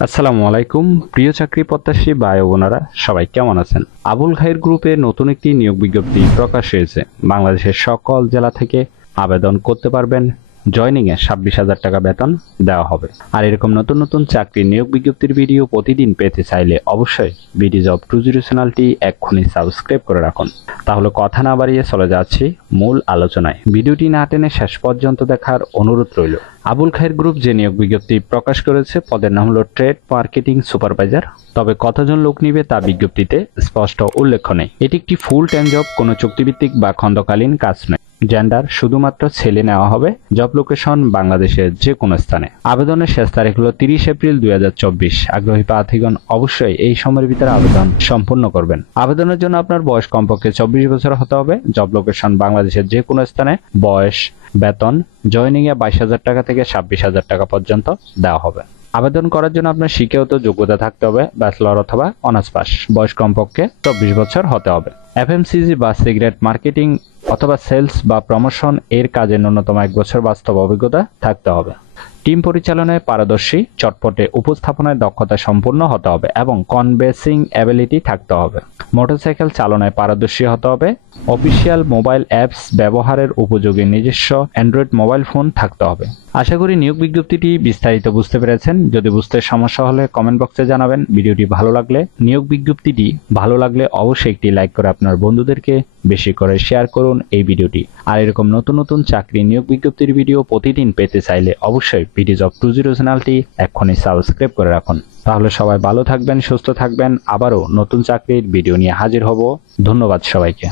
আসসালামু আলাইকুম প্রিয় চাকরি প্রত্যাশী ভাই ও বোনেরা, সবাই কেমন আছেন? আবুল খায়ের গ্রুপে নতুন একটি নিয়োগ বিজ্ঞপ্তি প্রকাশ হয়েছে। বাংলাদেশের সকল জেলা থেকে আবেদন করতে পারবেন। জয়নিং এ 26,000 টাকা বেতন দেওয়া হবে। আর এরকম নতুন নতুন চাকরির নিয়োগ বিজ্ঞপ্তির ভিডিও প্রতিদিন পেতে চাইলে অবশ্যই বিডি জব 20 চ্যানেলটি এক্ষুনি সাবস্ক্রাইব করে রাখুন। তাহলে কথা না বাড়িয়ে চলে যাচ্ছি মূল আলোচনায়। ভিডিওটি না টেনে শেষ পর্যন্ত দেখার অনুরোধ রইল। আবুল খায়ের গ্রুপ যে নিয়োগ বিজ্ঞপ্তি প্রকাশ করেছে, পদের নাম হলো ট্রেড মার্কেটিং সুপারভাইজার। তবে কতজন লোক নিবে তা বিজ্ঞপ্তিতে স্পষ্ট উল্লেখ নেই। এটি একটি ফুল টাইম জব, কোনো চুক্তিভিত্তিক বা খণ্ডকালীন কাজ নয়। জেন্ডার শুধুমাত্র ছেলে নেওয়া হবে। জব লোকেশন বাংলাদেশের যে কোনো স্থানে। আবেদনের শেষ তারিখ হলো 30 এপ্রিল 2024। আগ্রহী প্রার্থীগণ অবশ্যই এই সময়ের ভিতরে আবেদন সম্পূর্ণ করবেন। আবেদনের জন্য আপনার বয়স কমপক্ষে 24 বছর হতে হবে। জব লোকেশন বাংলাদেশের যে কোনো স্থানে। বয়স, বেতন জয়নিং এ 22,000 টাকা থেকে 26,000 টাকা পর্যন্ত দেওয়া হবে। আবেদন করার জন্য আপনার শিক্ষাগত যোগ্যতা থাকতে হবে ব্যাচেলর অথবা অনার্স পাস। বয়স কমপক্ষে 24 বছর হতে হবে। এফএমসিজি বা সিগারেট মার্কেটিং অথবা সেলস বা প্রমোশন এর কাজে ন্যূনতম 1 বছর বাস্তব অভিজ্ঞতা থাকতে হবে। টিম পরিচালনায় পারদর্শী, চটপটে উপস্থাপনায় দক্ষতা সম্পূর্ণ হতে হবে এবং কনভেন্সিং অ্যাবিলিটি থাকতে হবে। মোটরসাইকেল চালনায় পারদর্শী হতে হবে। অফিসিয়াল মোবাইল অ্যাপস ব্যবহারের উপযোগী নিজস্ব অ্যান্ড্রয়েড মোবাইল ফোন থাকতে হবে। আশা করি নিয়োগ বিজ্ঞপ্তিটি বিস্তারিত বুঝতে পেরেছেন। যদি বুঝতে সমস্যা হলে কমেন্ট বক্সে জানাবেন। ভিডিওটি ভালো লাগলে, নিয়োগ বিজ্ঞপ্তিটি ভালো লাগলে অবশ্যই একটি লাইক করে আপনার বন্ধুদেরকে বেশি করে শেয়ার করুন এই ভিডিওটি। আর এরকম নতুন নতুন চাকরি নিয়োগ বিজ্ঞপ্তির ভিডিও প্রতিদিন পেতে চাইলে অবশ্যই বিডি জব 20 চ্যানেলটি এক্ষুনি সাবস্ক্রাইব করে রাখুন। তাহলে সবাই ভালো থাকবেন, সুস্থ থাকবেন। আবারও নতুন চাকরির ভিডিও নিয়ে হাজির হব। ধন্যবাদ সবাইকে।